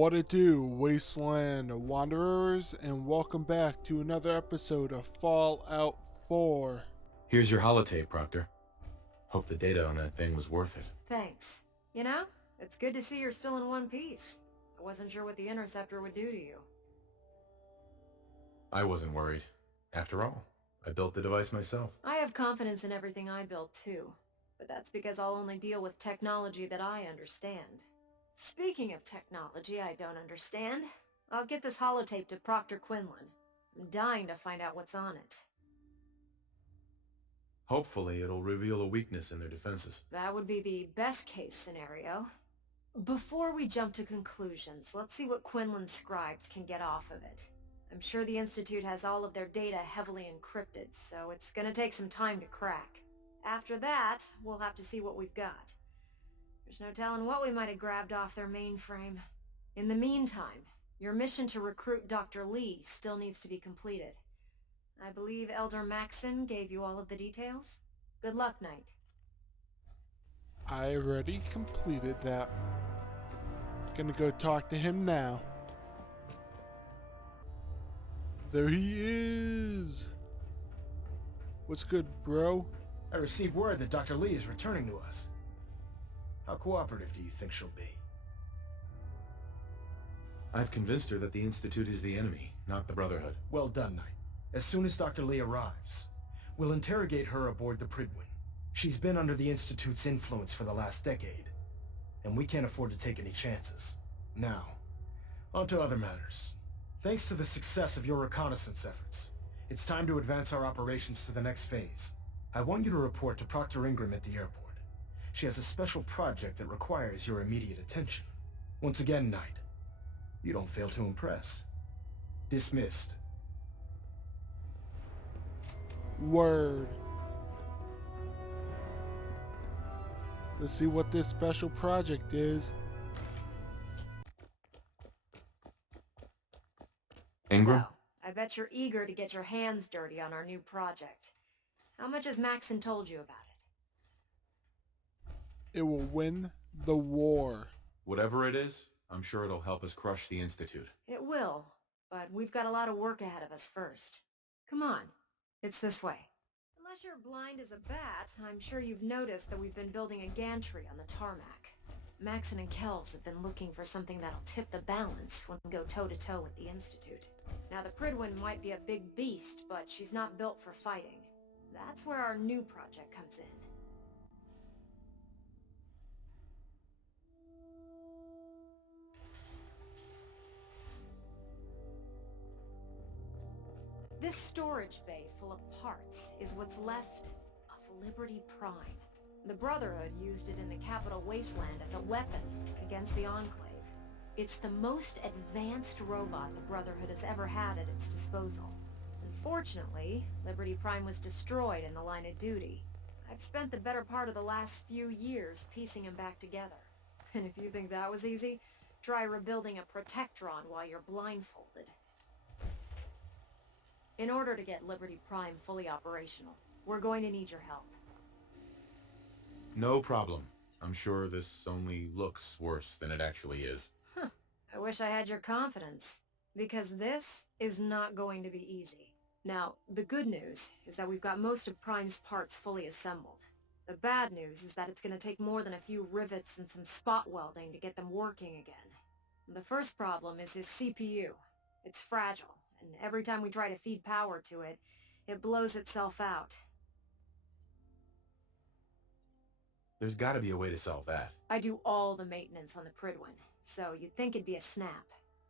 What it do, Wasteland Wanderers, and welcome back to another episode of Fallout 4. Here's your holotape, Proctor. Hope the data on that thing was worth it. Thanks. You know, it's good to see you're still in one piece. I wasn't sure what the Interceptor would do to you. I wasn't worried. After all, I built the device myself. I have confidence in everything I built too, but that's because I'll only deal with technology that I understand. Speaking of technology I don't understand, I'll get this holotape to Proctor Quinlan. I'm dying to find out what's on it. Hopefully it'll reveal a weakness in their defenses. That would be the best case scenario. Before we jump to conclusions, let's see what Quinlan's scribes can get off of it. I'm sure the Institute has all of their data heavily encrypted, so it's gonna take some time to crack. After that, we'll have to see what we've got. There's no telling what we might have grabbed off their mainframe. In the meantime, your mission to recruit Dr. Lee still needs to be completed. I believe Elder Maxson gave you all of the details. Good luck, Knight. I already completed that. Gonna go talk to him now. There he is! What's good, bro? I received word that Dr. Lee is returning to us. How cooperative do you think she'll be? I've convinced her that the Institute is the enemy, not the Brotherhood. Well done, Knight. As soon as Dr. Lee arrives, we'll interrogate her aboard the Pridwin. She's been under the Institute's influence for the last decade, and we can't afford to take any chances. Now, on to other matters. Thanks to the success of your reconnaissance efforts, it's time to advance our operations to the next phase. I want you to report to Proctor Ingram at the airport. She has a special project that requires your immediate attention. Once again, Knight, you don't fail to impress. Dismissed. Word. Let's see what this special project is. Ingram? So, I bet you're eager to get your hands dirty on our new project. How much has Maxson told you about it? It will win the war. Whatever it is, I'm sure it'll help us crush the Institute. It will, but we've got a lot of work ahead of us first. Come on, it's this way. Unless you're blind as a bat, I'm sure you've noticed that we've been building a gantry on the tarmac. Maxson and Kells have been looking for something that'll tip the balance when we go toe-to-toe with the Institute. Now, the Pridwin might be a big beast, but she's not built for fighting. That's where our new project comes in. This storage bay full of parts is what's left of Liberty Prime. The Brotherhood used it in the capital wasteland as a weapon against the Enclave. It's the most advanced robot the Brotherhood has ever had at its disposal. Unfortunately, Liberty Prime was destroyed in the line of duty. I've spent the better part of the last few years piecing him back together. And if you think that was easy, try rebuilding a Protectron while you're blindfolded. In order to get Liberty Prime fully operational, we're going to need your help. No problem. I'm sure this only looks worse than it actually is. I wish I had your confidence, because this is not going to be easy. Now, the good news is that we've got most of Prime's parts fully assembled. The bad news is that it's going to take more than a few rivets and some spot welding to get them working again. The first problem is his CPU. It's fragile, and every time we try to feed power to it, it blows itself out. There's gotta be a way to solve that. I do all the maintenance on the Pridwin, so you'd think it'd be a snap.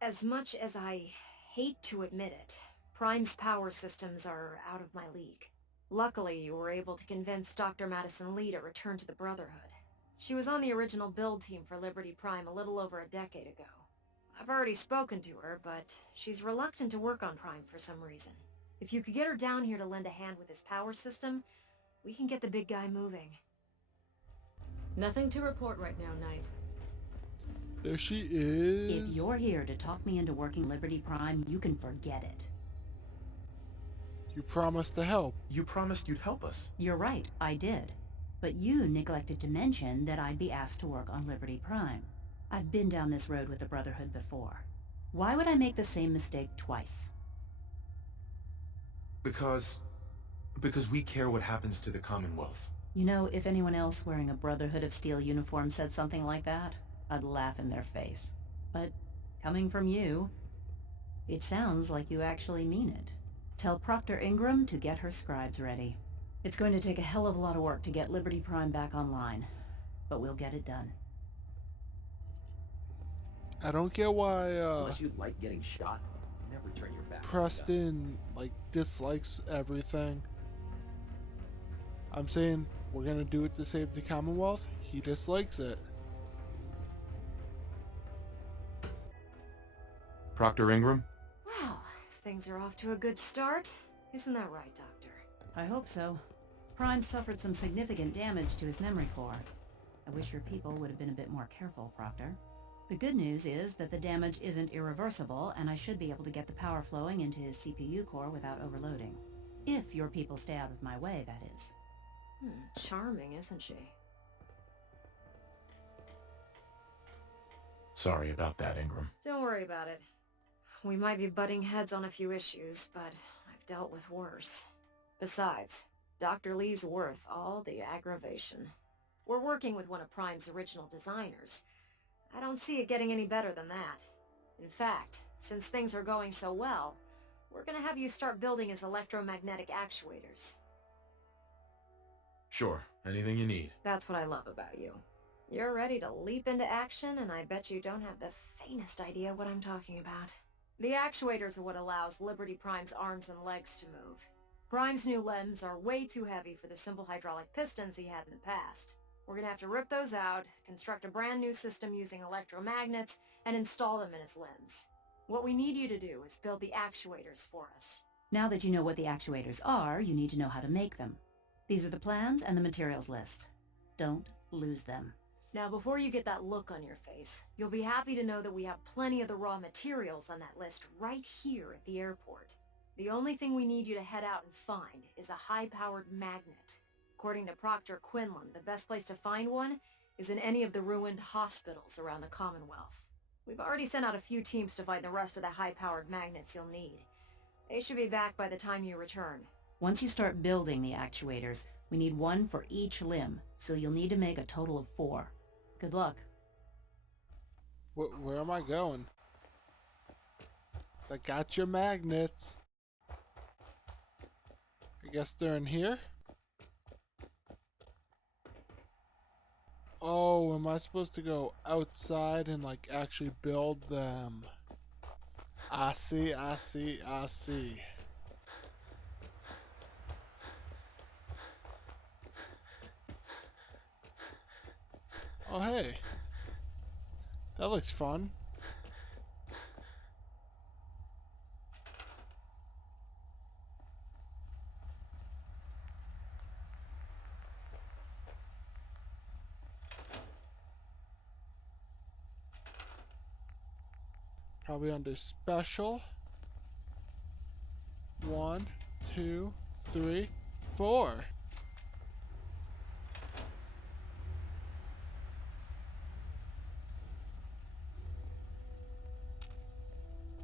As much as I hate to admit it, Prime's power systems are out of my league. Luckily, you were able to convince Dr. Madison Lee to return to the Brotherhood. She was on the original build team for Liberty Prime a little over a decade ago. I've already spoken to her, but she's reluctant to work on Prime for some reason. If you could get her down here to lend a hand with his power system, we can get the big guy moving. Nothing to report right now, Knight. There she is. If you're here to talk me into working Liberty Prime, you can forget it. You promised to help. You promised you'd help us. You're right, I did. But you neglected to mention that I'd be asked to work on Liberty Prime. I've been down this road with the Brotherhood before. Why would I make the same mistake twice? Because we care what happens to the Commonwealth. You know, if anyone else wearing a Brotherhood of Steel uniform said something like that, I'd laugh in their face. But coming from you, it sounds like you actually mean it. Tell Proctor Ingram to get her scribes ready. It's going to take a hell of a lot of work to get Liberty Prime back online, but we'll get it done. I don't get why Unless you like getting shot, never turn your back on the gun. Preston dislikes everything. I'm saying we're gonna do it to save the Commonwealth. He dislikes it. Proctor Ingram? Well, things are off to a good start. Isn't that right, Doctor? I hope so. Prime suffered some significant damage to his memory core. I wish your people would have been a bit more careful, Proctor. The good news is that the damage isn't irreversible, and I should be able to get the power flowing into his CPU core without overloading. If your people stay out of my way, that is. Charming, isn't she? Sorry about that, Ingram. Don't worry about it. We might be butting heads on a few issues, but I've dealt with worse. Besides, Dr. Lee's worth all the aggravation. We're working with one of Prime's original designers. I don't see it getting any better than that. In fact, since things are going so well, we're gonna have you start building his electromagnetic actuators. Sure, anything you need. That's what I love about you. You're ready to leap into action, and I bet you don't have the faintest idea what I'm talking about. The actuators are what allows Liberty Prime's arms and legs to move. Prime's new limbs are way too heavy for the simple hydraulic pistons he had in the past. We're gonna have to rip those out, construct a brand new system using electromagnets, and install them in his limbs. What we need you to do is build the actuators for us. Now that you know what the actuators are, you need to know how to make them. These are the plans and the materials list. Don't lose them. Now, before you get that look on your face, you'll be happy to know that we have plenty of the raw materials on that list right here at the airport. The only thing we need you to head out and find is a high-powered magnet. According to Proctor Quinlan, the best place to find one is in any of the ruined hospitals around the Commonwealth. We've already sent out a few teams to find the rest of the high-powered magnets you'll need. They should be back by the time you return. Once you start building the actuators, we need one for each limb, so you'll need to make a total of 4. Good luck. Where am I going? I got your magnets. I guess they're in here? Oh, am I supposed to go outside and actually build them? I see. Oh, hey. That looks fun. Probably under special. 1, 2, 3, 4.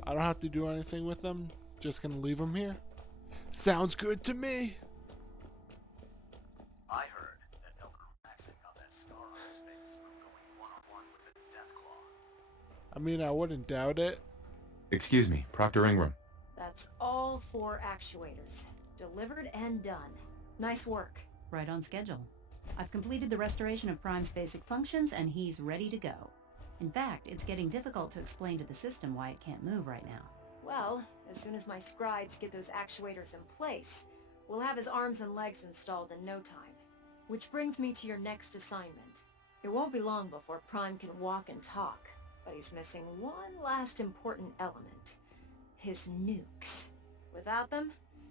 I don't have to do anything with them. Just gonna leave them here. Sounds good to me. I heard that Elder Maxing got that scar on his face from going one-on-one with the Deathclaw. I mean, I wouldn't doubt it. Excuse me, Proctor Ingram. That's all 4 actuators. Delivered and done. Nice work. Right on schedule. I've completed the restoration of Prime's basic functions, and he's ready to go. In fact, it's getting difficult to explain to the system why it can't move right now. Well, as soon as my scribes get those actuators in place, we'll have his arms and legs installed in no time. Which brings me to your next assignment. It won't be long before Prime can walk and talk, but he's missing one last important element. His nukes. Without them,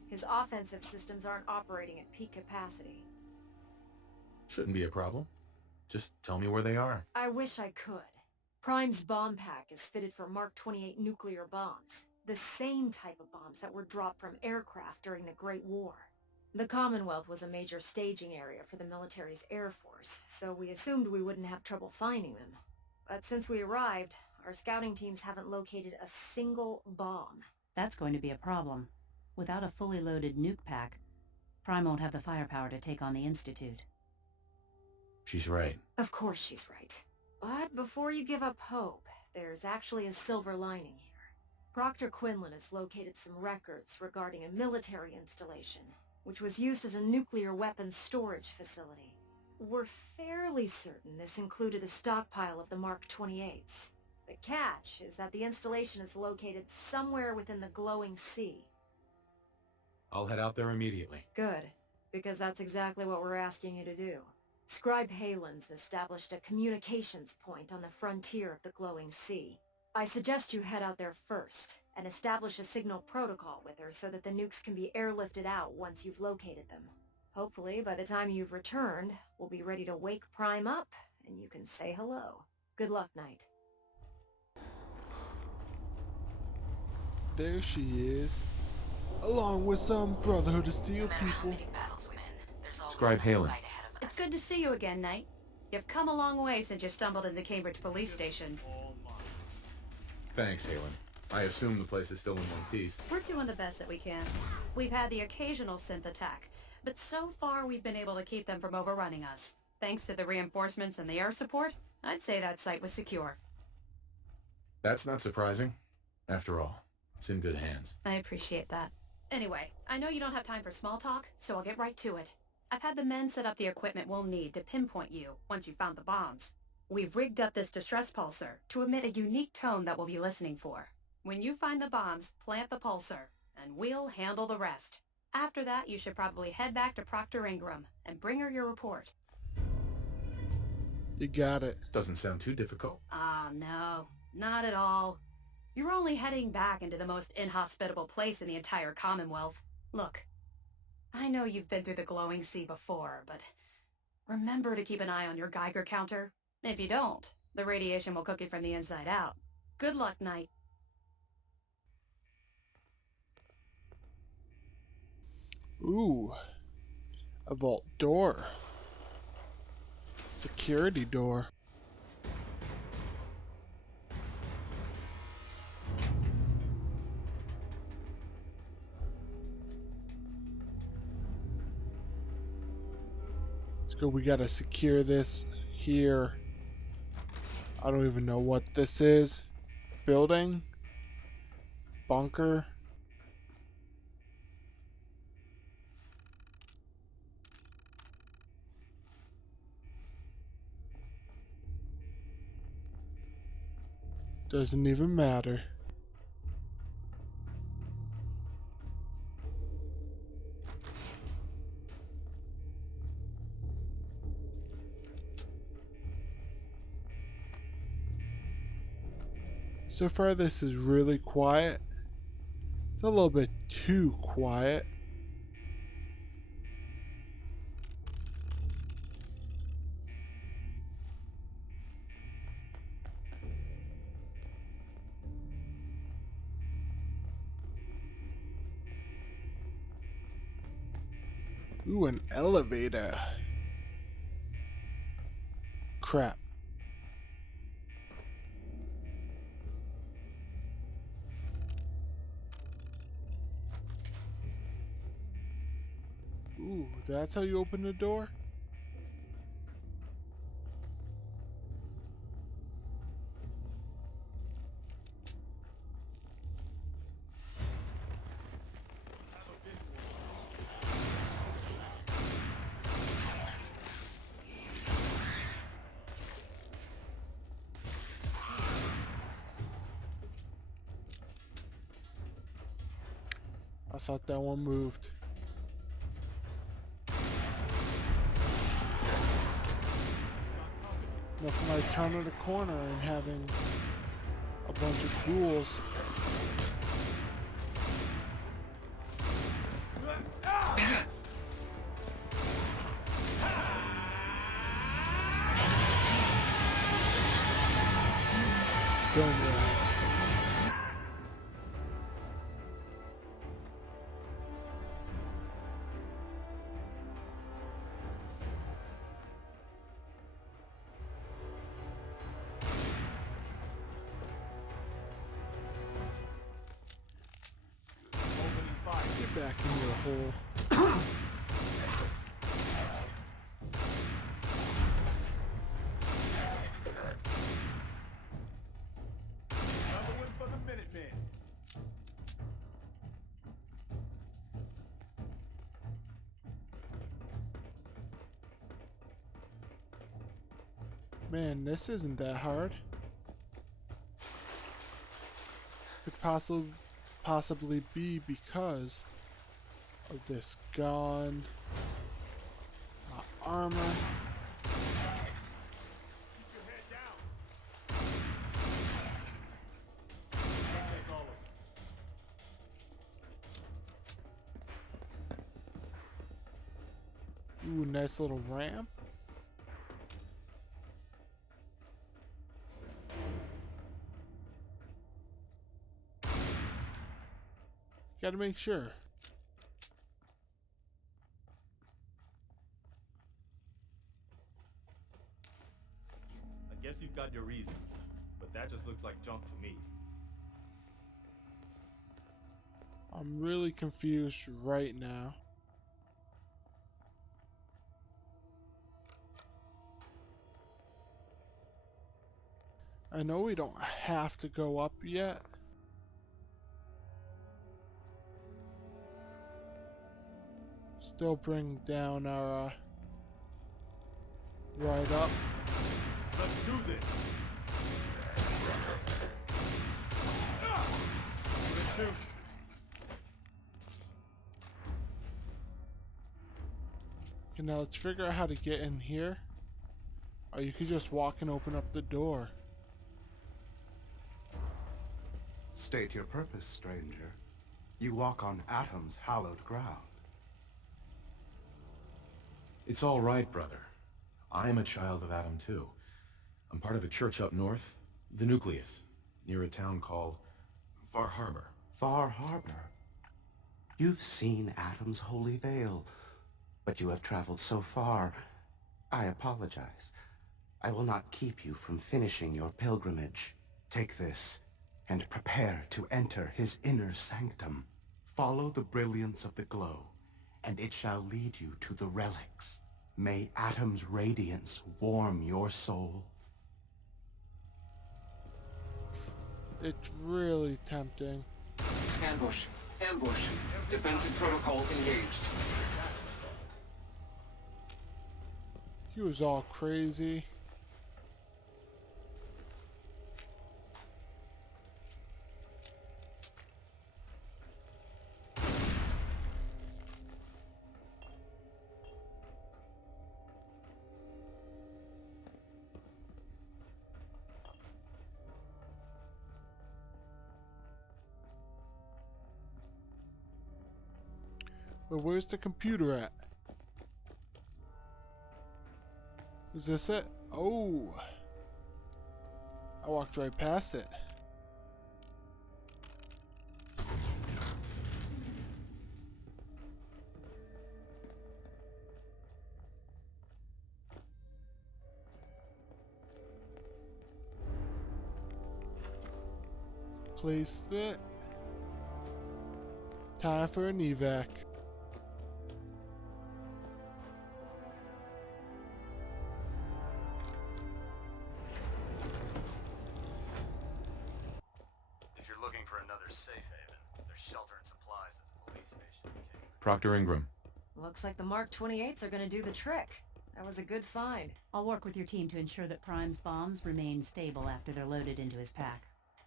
his offensive systems aren't operating at peak capacity. Shouldn't be a problem. Just tell me where they are. I wish I could. Prime's bomb pack is fitted for Mark 28 nuclear bombs, the same type of bombs that were dropped from aircraft during the Great War. The Commonwealth was a major staging area for the military's air force, so we assumed we wouldn't have trouble finding them. But since we arrived, our scouting teams haven't located a single bomb. That's going to be a problem. Without a fully loaded nuke pack, Prime won't have the firepower to take on the Institute. She's right. Of course she's right. But before you give up hope, there's actually a silver lining here. Proctor Quinlan has located some records regarding a military installation, which was used as a nuclear weapons storage facility. We're fairly certain this included a stockpile of the Mark 28s. The catch is that the installation is located somewhere within the glowing sea. I'll head out there immediately. Good, because that's exactly what we're asking you to do. Scribe Halen's established a communications point on the frontier of the glowing sea. I suggest you head out there first, and establish a signal protocol with her so that the nukes can be airlifted out once you've located them. Hopefully, by the time you've returned, we'll be ready to wake Prime up, and you can say hello. Good luck, Knight. There she is, along with some Brotherhood of Steel people. Scribe Halen. It's good to see you again, Knight. You've come a long way since you stumbled in the Cambridge police station. Thanks, Halen. I assume the place is still in one piece. We're doing the best that we can. We've had the occasional synth attack, but so far we've been able to keep them from overrunning us. Thanks to the reinforcements and the air support, I'd say that site was secure. That's not surprising. After all, it's in good hands. I appreciate that. Anyway, I know you don't have time for small talk, so I'll get right to it. I've had the men set up the equipment we'll need to pinpoint you once you've found the bombs. We've rigged up this distress pulsar to emit a unique tone that we'll be listening for. When you find the bombs, plant the pulsar, and we'll handle the rest. After that, you should probably head back to Proctor Ingram and bring her your report. You got it. Doesn't sound too difficult. Ah, no. Not at all. You're only heading back into the most inhospitable place in the entire Commonwealth. Look, I know you've been through the glowing sea before, but remember to keep an eye on your Geiger counter. If you don't, the radiation will cook you from the inside out. Good luck, Knight. Ooh, a vault door. Security door. Let's go. We gotta secure this here. I don't even know what this is. Building? Bunker? Doesn't even matter. So far this is really quiet. It's a little bit too quiet. Ooh, an elevator. Crap. Ooh, that's how you open the door? I thought that one moved. Nothing like turning the corner and having a bunch of ghouls. Don't worry. back in your hole. Another one for the Minutemen. Man, this isn't that hard. Could possibly be because of this gun, my armor. Keep your head down. Take all of it. Ooh, nice little ramp. Gotta make sure. I guess you've got your reasons, but that just looks like junk to me. I'm really confused right now. I know we don't have to go up yet. Still bring down our right up. Let's do this. Let's shoot. Okay, now let's figure out how to get in here. Or you could just walk and open up the door. State your purpose, stranger. You walk on Atom's hallowed ground. It's all right, brother. I'm a child of Atom too. I'm part of a church up north, the Nucleus, near a town called Far Harbor. Far Harbor. You've seen Atom's holy veil, but you have traveled so far. I apologize. I will not keep you from finishing your pilgrimage. Take this, and prepare to enter his inner sanctum. Follow the brilliance of the glow, and it shall lead you to the relics. May Atom's radiance warm your soul. It's really tempting. Ambush. Ambush. Defensive protocols engaged. He was all crazy. But where's the computer at? Is this it? Oh! I walked right past it. Placed it. Time for an evac. If you're looking for another safe haven, there's shelter and supplies at the police station. Proctor Ingram. Looks like the Mark 28s are gonna do the trick. That was a good find. I'll work with your team to ensure that Prime's bombs remain stable after they're loaded into his pack.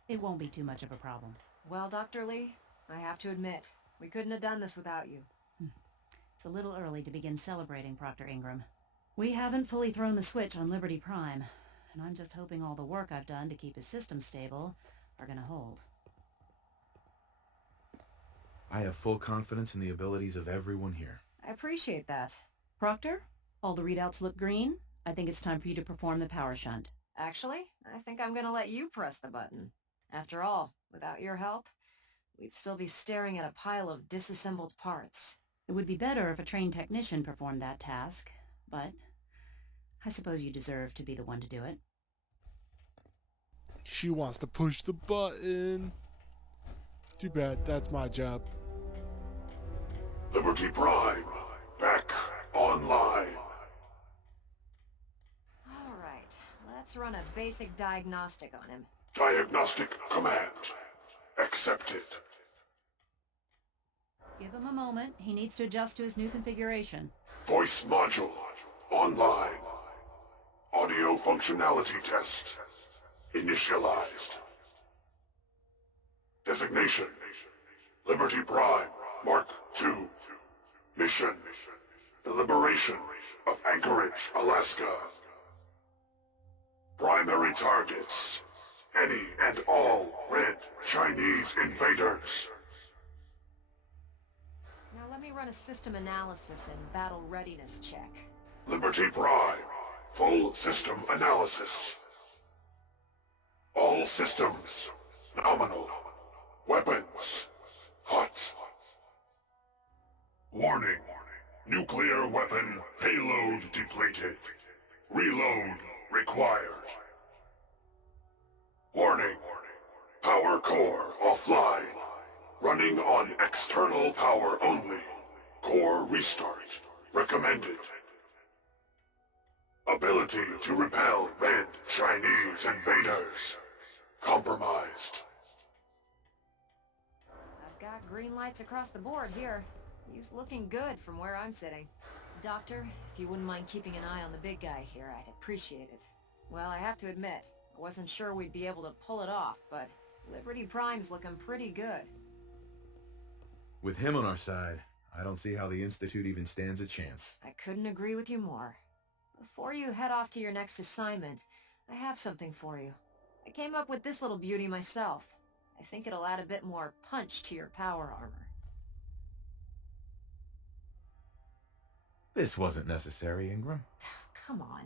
It won't be too much of a problem. Well, Dr. Lee, I have to admit, we couldn't have done this without you. It's a little early to begin celebrating, Proctor Ingram. We haven't fully thrown the switch on Liberty Prime, and I'm just hoping all the work I've done to keep his system stable are gonna hold. I have full confidence in the abilities of everyone here. I appreciate that. Proctor, all the readouts look green. I think it's time for you to perform the power shunt. Actually, I think I'm gonna let you press the button. After all, without your help, we'd still be staring at a pile of disassembled parts. It would be better if a trained technician performed that task, but I suppose you deserve to be the one to do it. She wants to push the button. Too bad, that's my job. Liberty Prime, back online. Alright, let's run a basic diagnostic on him. Diagnostic command. Accepted. Give him a moment. He needs to adjust to his new configuration. Voice module. Online. Audio functionality test. Initialized. Designation. Liberty Prime, Mark II. Mission. The liberation of Anchorage, Alaska. Primary targets. Any and all red Chinese invaders. Now let me run a system analysis and battle readiness check. Liberty Prime, full system analysis. All systems, nominal. Weapons, hot. Warning, nuclear weapon payload depleted. Reload required. Warning, power core offline. Running on external power only. Core restart recommended. Ability to repel red Chinese invaders compromised. I've got green lights across the board here. He's looking good from where I'm sitting. Doctor, if you wouldn't mind keeping an eye on the big guy here, I'd appreciate it. Well, I have to admit, I wasn't sure we'd be able to pull it off, but Liberty Prime's looking pretty good. With him on our side, I don't see how the Institute even stands a chance. I couldn't agree with you more. Before you head off to your next assignment, I have something for you. I came up with this little beauty myself. I think it'll add a bit more punch to your power armor. This wasn't necessary, Ingram. Come on.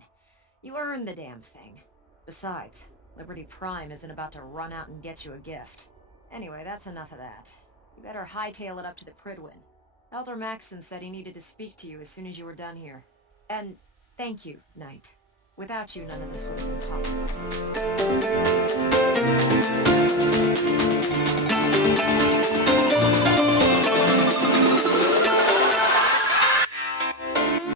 You earned the damn thing. Besides, Liberty Prime isn't about to run out and get you a gift. Anyway, that's enough of that. You better hightail it up to the Pridwin. Elder Maxson said he needed to speak to you as soon as you were done here. And thank you, Knight. Without you, none of this would have been possible.